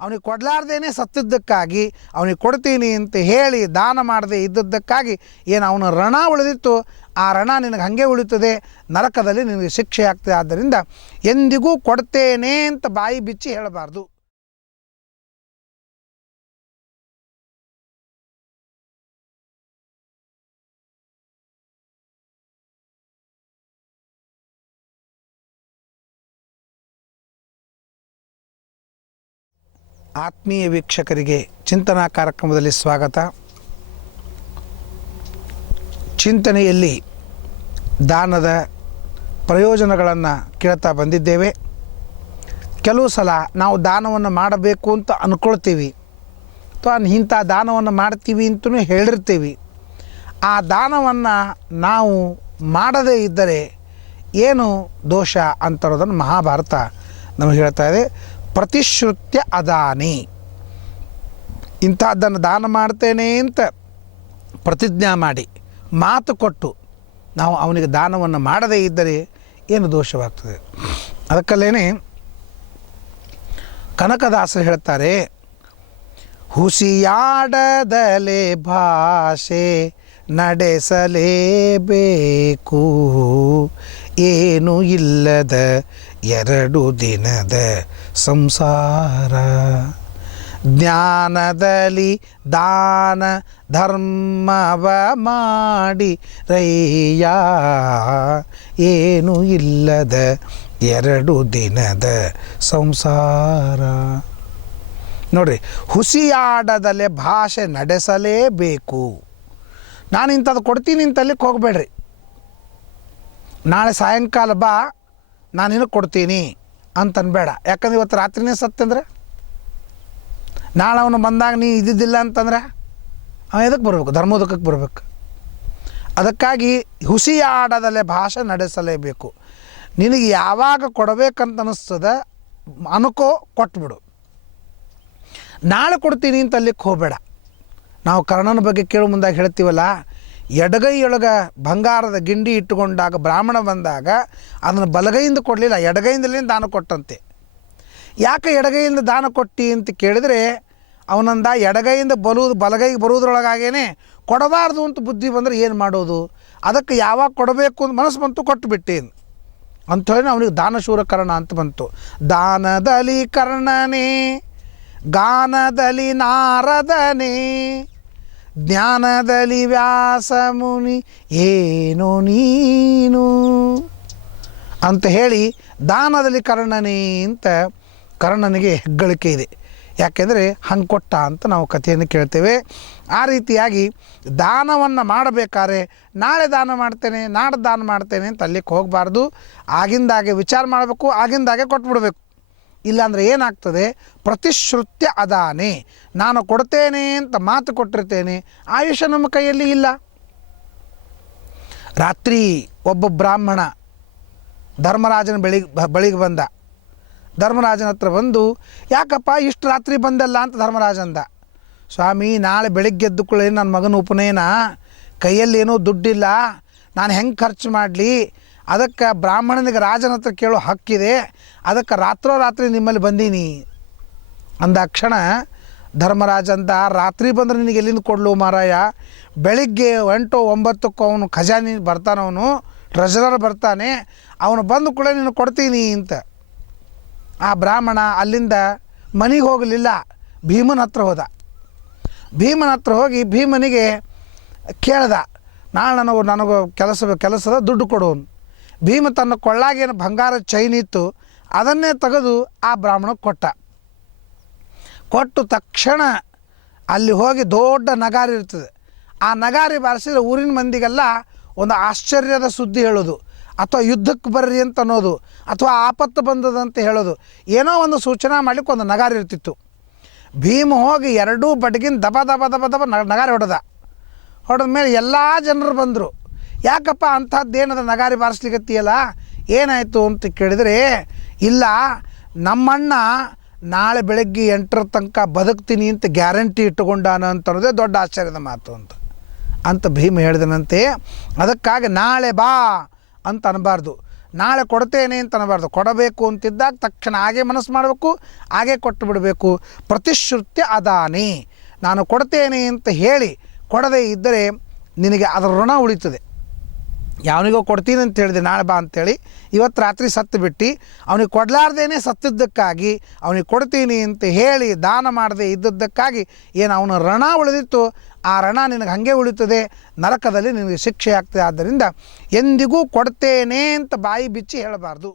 ಅವನಿಗೆ ಕೊಡಲಾರ್ದೇನೆ ಸತ್ತಿದ್ದಕ್ಕಾಗಿ ಅವನಿಗೆ ಕೊಡ್ತೀನಿ ಅಂತ ಹೇಳಿ ದಾನ ಮಾಡದೆ ಇದ್ದದ್ದಕ್ಕಾಗಿ ಏನು ಅವನ ರಣ ಉಳಿದಿತ್ತು, ಆ ರಣ ನಿನಗೆ ಹಾಗೆ ಉಳಿತದೆ, ನರಕದಲ್ಲಿ ನಿನಗೆ ಶಿಕ್ಷೆ ಆಗ್ತದೆ. ಆದ್ದರಿಂದ ಎಂದಿಗೂ ಕೊಡ್ತೇನೆ ಅಂತ ಬಾಯಿ ಬಿಚ್ಚಿ ಹೇಳಬಾರ್ದು. ಆತ್ಮೀಯ ವೀಕ್ಷಕರಿಗೆ ಚಿಂತನಾ ಕಾರ್ಯಕ್ರಮದಲ್ಲಿ ಸ್ವಾಗತ. ಚಿಂತನೆಯಲ್ಲಿ ದಾನದ ಪ್ರಯೋಜನಗಳನ್ನು ಕೇಳ್ತಾ ಬಂದಿದ್ದೇವೆ. ಕೆಲವು ಸಲ ನಾವು ದಾನವನ್ನು ಮಾಡಬೇಕು ಅಂತ ಅಂದ್ಕೊಳ್ತೀವಿ, ಅಥವಾ ಇಂಥ ದಾನವನ್ನು ಮಾಡ್ತೀವಿ ಅಂತಲೂ ಹೇಳಿರ್ತೀವಿ. ಆ ದಾನವನ್ನು ನಾವು ಮಾಡದೇ ಇದ್ದರೆ ಏನು ದೋಷ ಅಂತರೋದನ್ನು ಮಹಾಭಾರತ ನಮಗೆ ಹೇಳ್ತಾ ಇದೆ. ಪ್ರತಿಶ್ರುತ್ಯ ಅದಾನಿ, ಇಂಥದ್ದನ್ನು ದಾನ ಮಾಡ್ತೇನೆ ಅಂತ ಪ್ರತಿಜ್ಞಾ ಮಾಡಿ ಮಾತು ಕೊಟ್ಟು ನಾವು ಅವನಿಗೆ ದಾನವನ್ನು ಮಾಡದೇ ಇದ್ದರೆ ಏನು ದೋಷವಾಗ್ತದೆ. ಅದಕ್ಕಲ್ಲೇ ಕನಕದಾಸರು ಹೇಳ್ತಾರೆ, ಹುಸಿಯಾಡದಲೆ ಭಾಷೆ ನಡೆಸಲೇಬೇಕು, ಏನು ಇಲ್ಲದ 2 ದಿನದ ಸಂಸಾರ, ಜ್ಞಾನದಲ್ಲಿ ದಾನ ಧರ್ಮವ ಮಾಡಿ ರಯ್ಯ, ಏನು ಇಲ್ಲದ 2 ದಿನದ ಸಂಸಾರ. ನೋಡ್ರಿ, ಹುಸಿಯಾಡದಲ್ಲೇ ಭಾಷೆ ನಡೆಸಲೇಬೇಕು. ನಾನು ಇಂಥದ್ದು ಕೊಡ್ತೀನಿ ಅಂತಲ್ಲಿಕ್ಕೆ ಹೋಗಬೇಡ್ರಿ. ನಾಳೆ ಸಾಯಂಕಾಲ ಬಾ, ನಾನು ನಿನಗೆ ಕೊಡ್ತೀನಿ ಅಂತನ್ಬೇಡ. ಯಾಕಂದ್ರೆ ಇವತ್ತು ರಾತ್ರಿನೇ ಸತ್ತಂದ್ರೆ ನಾಳೆ ಅವನು ಬಂದಾಗ ನೀ ಇದ್ದಿದ್ದಿಲ್ಲ ಅಂತಂದ್ರೆ ಅವ ಎದಕ್ಕೆ ಬರಬೇಕು? ಧರ್ಮೋದಕಕ್ಕೆ ಬರಬೇಕು. ಅದಕ್ಕಾಗಿ ಹುಸಿಯಾಡದಲ್ಲೇ ಭಾಷೆ ನಡೆಸಲೇಬೇಕು. ನಿನಗೆ ಯಾವಾಗ ಕೊಡಬೇಕಂತ ಅನ್ನಿಸ್ತದ ಅನ್ಕೋ, ಕೊಟ್ಬಿಡು. ನಾಳೆ ಕೊಡ್ತೀನಿ ಅಂತ ಅಲ್ಲಿಗೆ ಹೋಗಬೇಡ. ನಾವು ಕರ್ಣನ ಬಗ್ಗೆ ಕೇಳೋ ಮುಂದಾಗ ಹೇಳ್ತೀವಲ್ಲ, ಎಡಗೈಯೊಳಗೆ ಬಂಗಾರದ ಗಿಂಡಿ ಇಟ್ಟುಕೊಂಡಾಗ ಬ್ರಾಹ್ಮಣ ಬಂದಾಗ ಅದನ್ನು ಬಲಗೈಯಿಂದ ಕೊಡಲಿಲ್ಲ, ಎಡಗೈಯಿಂದಲೇ ದಾನ ಕೊಟ್ಟಂತೆ. ಯಾಕೆ ಎಡಗೈಯಿಂದ ದಾನ ಕೊಟ್ಟು ಅಂತ ಕೇಳಿದರೆ ಅವನಂದ ಎಡಗೈಯಿಂದ ಬಲಗೈಗೆ ಬರುವುದ್ರೊಳಗಾಗೇ ಕೊಡಬಾರ್ದು ಅಂತ ಬುದ್ಧಿ ಬಂದರೆ ಏನು ಮಾಡೋದು, ಅದಕ್ಕೆ ಯಾವಾಗ ಕೊಡಬೇಕು ಅಂತ ಮನಸ್ಸು ಬಂತು, ಕೊಟ್ಟುಬಿಟ್ಟೆ ಅಂಥೇಳಿ ಅವನಿಗೆ ದಾನಶೂರ ಕರ್ಣ ಅಂತ ಬಂತು. ದಾನದಲ್ಲಿ ಕರ್ಣನೇ, ಗಾನದಲ್ಲಿ ನಾರದನೇ, ಜ್ಞಾನದಲ್ಲಿ ವ್ಯಾಸ ಮುನಿ ಏನು ನೀನು ಅಂತ ಹೇಳಿ ದಾನದಲ್ಲಿ ಕರ್ಣನೇ ಅಂತ ಕರ್ಣನಿಗೆ ಹೆಗ್ಗಳಿಕೆ ಇದೆ. ಯಾಕೆಂದರೆ ಹಂಗೆ ಕೊಟ್ಟ ಅಂತ ನಾವು ಕಥೆಯನ್ನು ಕೇಳ್ತೇವೆ. ಆ ರೀತಿಯಾಗಿ ದಾನವನ್ನು ಮಾಡಬೇಕಾದ್ರೆ ನಾಳೆ ದಾನ ಮಾಡ್ತೇನೆ, ನಾಡ್ದು ದಾನ ಮಾಡ್ತೇನೆ ಅಂತ ಅಲ್ಲಿಗೆ ಹೋಗಬಾರ್ದು. ಆಗಿಂದಾಗೆ ವಿಚಾರ ಮಾಡಬೇಕು, ಆಗಿಂದಾಗೆ ಕೊಟ್ಬಿಡ್ಬೇಕು. ಇಲ್ಲಾಂದರೆ ಏನಾಗ್ತದೆ, ಪ್ರತಿಶ್ರುತ್ಯ ಅದಾನೆ, ನಾನು ಕೊಡ್ತೇನೆ ಅಂತ ಮಾತು ಕೊಟ್ಟಿರ್ತೇನೆ, ಆಯುಷ್ಯ ನಮ್ಮ ಕೈಯಲ್ಲಿ ಇಲ್ಲ. ರಾತ್ರಿ ಒಬ್ಬ ಬ್ರಾಹ್ಮಣ ಧರ್ಮರಾಜನ ಬಳಿಗೆ ಬಂದ. ಧರ್ಮರಾಜನ ಹತ್ರ ಬಂದು, ಯಾಕಪ್ಪ ಇಷ್ಟು ರಾತ್ರಿ ಬಂದಲ್ಲ ಅಂತ ಧರ್ಮರಾಜ ಅಂದ. ಸ್ವಾಮಿ, ನಾಳೆ ಬೆಳಿಗ್ಗೆ ಎದ್ದು ಕೂಡಲೇ ನನ್ನ ಮಗನ ಉಪನಯನ, ಕೈಯಲ್ಲಿ ಏನೂ ದುಡ್ಡಿಲ್ಲ, ನಾನು ಹೆಂಗೆ ಖರ್ಚು ಮಾಡಲಿ, ಅದಕ್ಕೆ ಬ್ರಾಹ್ಮಣನಿಗೆ ರಾಜನ ಹತ್ರ ಕೇಳೋ ಹಕ್ಕಿದೆ, ಅದಕ್ಕೆ ರಾತ್ರೋರಾತ್ರಿ ನಿಮ್ಮಲ್ಲಿ ಬಂದೀನಿ ಅಂದಾಕ್ಷಣ ಧರ್ಮರಾಜ ಅಂದ, ರಾತ್ರಿ ಬಂದರೆ ನಿನಗೆ ಎಲ್ಲಿಂದ ಕೊಡಲು ಮಾರಾಯ, ಬೆಳಿಗ್ಗೆ 8 9ಕ್ಕೂ ಅವನು ಖಜಾನಿ ಬರ್ತಾನೆ, ಅವನು ಟ್ರೆಜರರ್ ಬರ್ತಾನೆ, ಅವನು ಬಂದು ಕೂಡ ನೀನು ಕೊಡ್ತೀನಿ ಅಂತ. ಆ ಬ್ರಾಹ್ಮಣ ಅಲ್ಲಿಂದ ಮನೆಗೆ ಹೋಗಲಿಲ್ಲ, ಭೀಮನ ಹತ್ರ ಹೋದ. ಭೀಮನ ಹತ್ರ ಹೋಗಿ ಭೀಮನಿಗೆ ಕೇಳ್ದ, ನಾಳೆ ನನಗೆ ಕೆಲಸದ ದುಡ್ಡು ಕೊಡೋನು. ಭೀಮ ತನ್ನ ಕೊಳ್ಳಾಗೇನು ಬಂಗಾರ ಚೈನ್ ಇತ್ತು ಅದನ್ನೇ ತೆಗೆದು ಆ ಬ್ರಾಹ್ಮಣಕ್ಕೆ ಕೊಟ್ಟು ತಕ್ಷಣ ಅಲ್ಲಿ ಹೋಗಿ ದೊಡ್ಡ ನಗಾರಿ ಇರ್ತದೆ. ಆ ನಗಾರಿ ಬಾರಿಸಿದ್ರೆ ಊರಿನ ಮಂದಿಗೆಲ್ಲ ಒಂದು ಆಶ್ಚರ್ಯದ ಸುದ್ದಿ ಹೇಳೋದು, ಅಥವಾ ಯುದ್ಧಕ್ಕೆ ಬರ್ರಿ ಅಂತ ಅನ್ನೋದು, ಅಥವಾ ಆಪತ್ತು ಬಂದದಂತ ಹೇಳೋದು, ಏನೋ ಒಂದು ಸೂಚನೆ ಮಾಡಲಿಕ್ಕೆ ಒಂದು ನಗಾರಿ ಇರ್ತಿತ್ತು. ಭೀಮ ಹೋಗಿ 2 ಬಡ್ಗಿನ ದಬ ದಬ ದಬ ದಬ ನಗಾರಿ ಹೊಡೆದ ಮೇಲೆ ಎಲ್ಲ ಜನರು ಬಂದರು. ಯಾಕಪ್ಪ ಅಂಥದ್ದೇನದ ನಗಾರಿ ಬಾರಿಸ್ಲಿಕ್ಕತ್ತೀಯಲ್ಲ, ಏನಾಯಿತು ಅಂತ ಕೇಳಿದರೆ, ಇಲ್ಲ ನಮ್ಮಣ್ಣ ನಾಳೆ ಬೆಳಗ್ಗೆ 8ರ ತನಕ ಬದುಕ್ತೀನಿ ಅಂತ ಗ್ಯಾರಂಟಿ ಇಟ್ಟುಕೊಂಡಾನ ಅಂತ ಅನ್ನೋದೇ ದೊಡ್ಡ ಆಶ್ಚರ್ಯದ ಮಾತು ಅಂತ ಭೀಮ ಹೇಳಿದನಂತೆ. ಅದಕ್ಕಾಗಿ ನಾಳೆ ಬಾ ಅಂತ ಅನ್ನಬಾರ್ದು, ನಾಳೆ ಕೊಡ್ತೇನೆ ಅಂತ ಅನ್ನಬಾರ್ದು. ಕೊಡಬೇಕು ಅಂತಿದ್ದಾಗ ತಕ್ಷಣ ಹಾಗೆ ಮನಸ್ಸು ಮಾಡಬೇಕು, ಹಾಗೆ ಕೊಟ್ಟು ಬಿಡಬೇಕು. ಪ್ರತಿಶ್ರುತ್ಯ ಅದಾನಿ, ನಾನು ಕೊಡ್ತೇನೆ ಅಂತ ಹೇಳಿ ಕೊಡದೇ ಇದ್ದರೆ ನಿನಗೆ ಅದರ ಋಣ ಉಳಿತದೆ. ಯಾವನಿಗೋ ಕೊಡ್ತೀನಿ ಅಂತ ಹೇಳಿದೆ ನಾಳೆ ಬಾ ಅಂತೇಳಿ ಇವತ್ತು ರಾತ್ರಿ ಸತ್ತು ಬಿಟ್ಟು ಅವನಿಗೆ ಕೊಡಲಾರ್ದೇನೆ ಸತ್ತಿದ್ದಕ್ಕಾಗಿ ಅವನಿಗೆ ಕೊಡ್ತೀನಿ ಅಂತ ಹೇಳಿ ದಾನ ಮಾಡದೆ ಇದ್ದದ್ದಕ್ಕಾಗಿ ಏನು ಅವನ ಋಣ ಉಳಿದಿತ್ತು, ಆ ಋಣ ನಿನಗೆ ಹಾಗೆ ಉಳಿತದೆ, ನರಕದಲ್ಲಿ ನಿನಗೆ ಶಿಕ್ಷೆ ಆಗ್ತದೆ. ಆದ್ದರಿಂದ ಎಂದಿಗೂ ಕೊಡ್ತೇನೆ ಅಂತ ಬಾಯಿ ಬಿಚ್ಚಿ ಹೇಳಬಾರ್ದು.